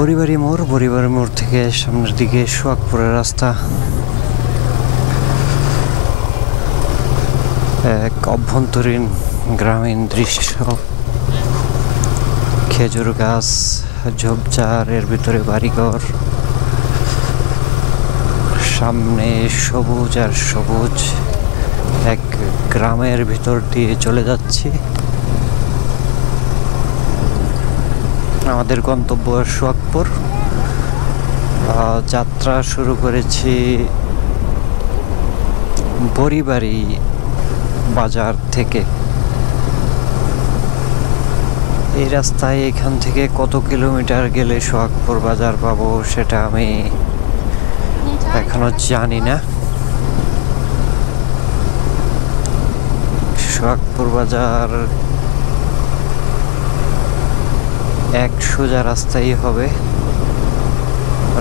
বরিবারি মোড় থেকে সামনের দিকে সোহাগপুরের রাস্তা। এক অভ্যন্তরীণ গ্রামীণ দৃশ্য, খেজুর গাছ, ঝোপঝাড়, এর ভিতরে বাড়িঘর, সামনে সবুজ আর সবুজ। এক গ্রামের ভিতর দিয়ে চলে যাচ্ছি। আমাদের গন্তব্য সোহাগপুর। যাত্রা শুরু করেছি বরিবারি বাজার থেকে। এই রাস্তায় এখান থেকে কত কিলোমিটার গেলে সোহাগপুর বাজার পাবো সেটা আমি এখনো জানি না। সোহাগপুর বাজার এক সোজা রাস্তাই হবে।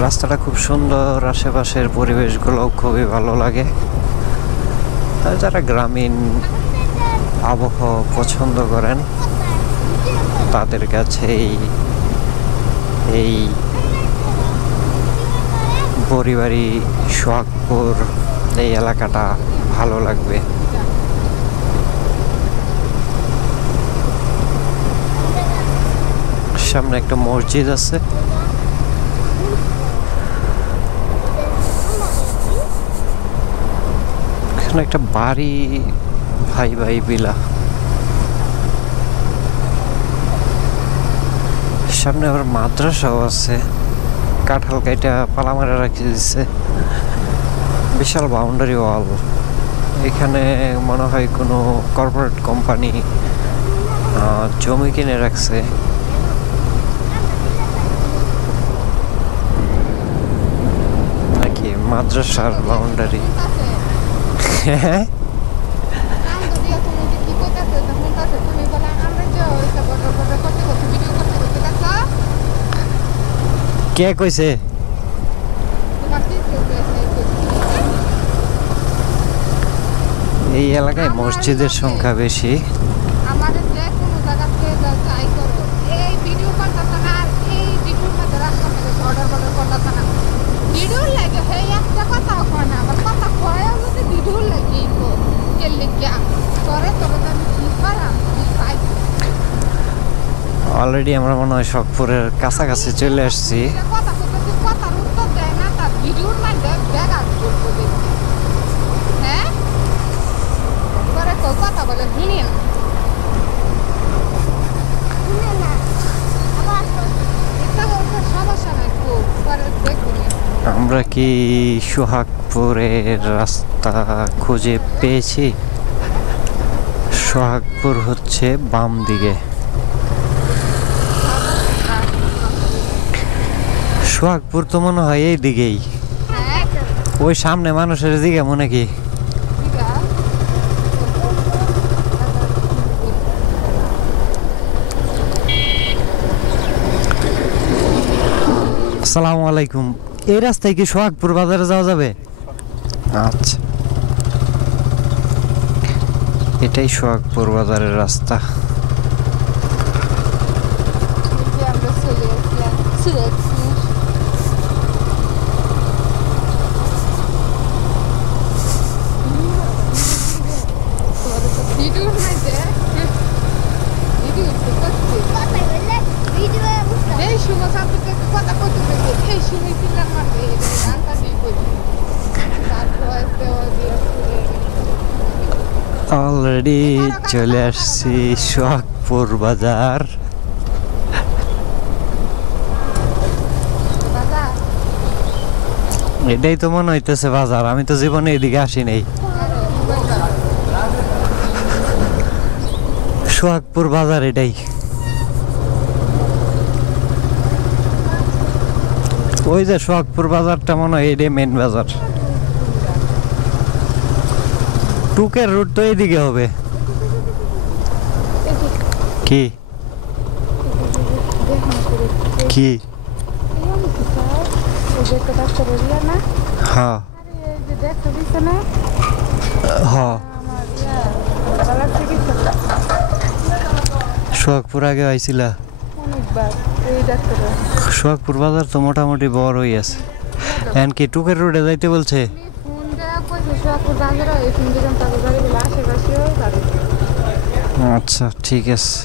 রাস্তাটা খুব সুন্দর, আশেপাশের পরিবেশগুলো খুবই ভালো লাগে। আর যারা গ্রামীণ আবহাওয়া পছন্দ করেন তাদের কাছে এই বরিবারি সোহাগপুর এই এলাকাটা ভালো লাগবে। সামনে একটা মসজিদ আছে। এখানে একটা বাড়ি, ভাই ভাই বিলা। সামনে আবার মাদ্রাসাও আছে, কাঁঠাল কাইটা পালা মারা রাখি দিচ্ছে। বিশাল বাউন্ডারি ওয়াল। এখানে মনে হয় কোনো কর্পোরেট কোম্পানি জমি কিনে রাখছে। নাকি মাদ্রাসার বাউন্ডারি। হ্যাঁ, কে কইছে? এই এলাকায় মসজিদের সংখ্যা বেশি। অলরেডি আমরা মনে হয় সোহাগপুরের কাছাকাছি চলে আসছি। আমরা কি সোহাগপুরের রাস্তা খুঁজে পেয়েছি? সোহাগপুর হচ্ছে বাম দিকে। সোহাগপুর তো মনে হয় এই দিকেই, ওই সামনে মানুষের দিকে মনে কি। আসসালামু আলাইকুম। এই রাস্তায় কি সোহাগপুর বাজারে যাওয়া যাবে? আচ্ছা, এটাই সোহাগপুর বাজারের রাস্তা। অলরেডি চলে আসছি সোহাগপুর বাজার। এটাই তো মনে হইতেছে বাজার, আমি তো জীবনে এদিকে আসি নাই। সোহাগপুর বাজার এটাই। ওই যে সোহাগপুর বাজারটা মনে হয় এটাই মেন বাজার। টুকের রুট তো এইদিকে হবে। কি কি? হ্যাঁ হ্যাঁ, সোহাগপুর আগে আইছিলা? একবার এই ডাক্তার সোহাগপুর বাজার তো মোটামুটি বড়ই আছে। এখন কি টুকের রোডে যাইতে বলছে? ফোন দেওয়া কইছে সোহাগপুর বাজারে এই ফোন দিলাম তাদের বাড়ি বলে আশেপাশেও তাদের আচ্ছা ঠিক আছে।